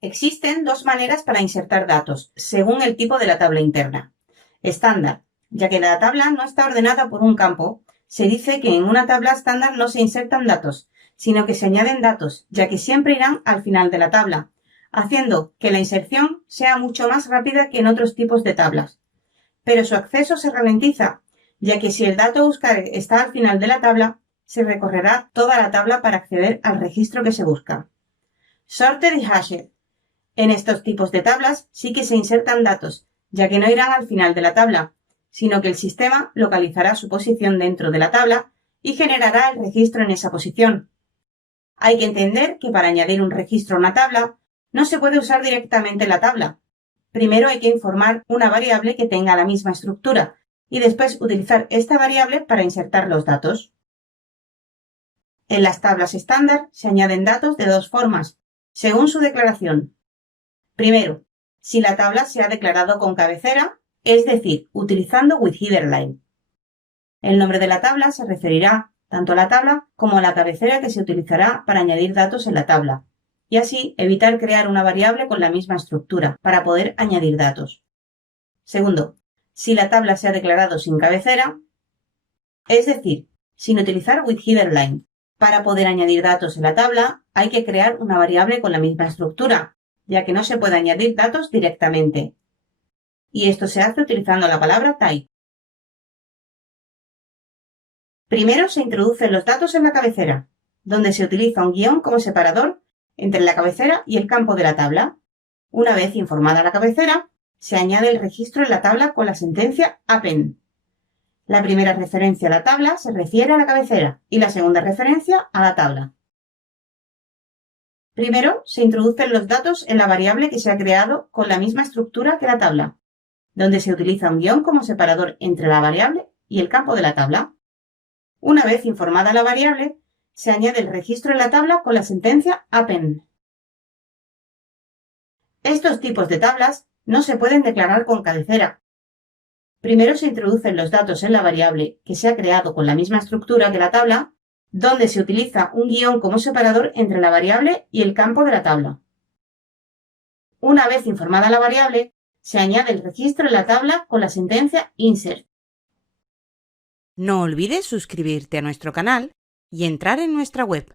Existen dos maneras para insertar datos, según el tipo de la tabla interna. Estándar. Ya que la tabla no está ordenada por un campo, se dice que en una tabla estándar no se insertan datos, sino que se añaden datos, ya que siempre irán al final de la tabla, haciendo que la inserción sea mucho más rápida que en otros tipos de tablas. Pero su acceso se ralentiza, ya que si el dato a buscar está al final de la tabla, se recorrerá toda la tabla para acceder al registro que se busca. Sorted y hashed. En estos tipos de tablas sí que se insertan datos, ya que no irán al final de la tabla, sino que el sistema localizará su posición dentro de la tabla y generará el registro en esa posición. Hay que entender que para añadir un registro a una tabla, no se puede usar directamente la tabla. Primero hay que informar una variable que tenga la misma estructura y después utilizar esta variable para insertar los datos. En las tablas estándar se añaden datos de dos formas, según su declaración. Primero, si la tabla se ha declarado con cabecera, es decir, utilizando WithHeaderLine. El nombre de la tabla se referirá tanto a la tabla como a la cabecera que se utilizará para añadir datos en la tabla, y así evitar crear una variable con la misma estructura para poder añadir datos. Segundo, si la tabla se ha declarado sin cabecera, es decir, sin utilizar WithHeaderLine. Para poder añadir datos en la tabla, hay que crear una variable con la misma estructura, ya que no se puede añadir datos directamente. Y esto se hace utilizando la palabra type. Primero se introducen los datos en la cabecera, donde se utiliza un guión como separador entre la cabecera y el campo de la tabla. Una vez informada la cabecera, se añade el registro en la tabla con la sentencia append. La primera referencia a la tabla se refiere a la cabecera y la segunda referencia a la tabla. Primero, se introducen los datos en la variable que se ha creado con la misma estructura que la tabla, donde se utiliza un guión como separador entre la variable y el campo de la tabla. Una vez informada la variable, se añade el registro en la tabla con la sentencia append. Estos tipos de tablas no se pueden declarar con cabecera. Primero se introducen los datos en la variable que se ha creado con la misma estructura que la tabla, donde se utiliza un guión como separador entre la variable y el campo de la tabla. Una vez informada la variable, se añade el registro en la tabla con la sentencia insert. No olvides suscribirte a nuestro canal y entrar en nuestra web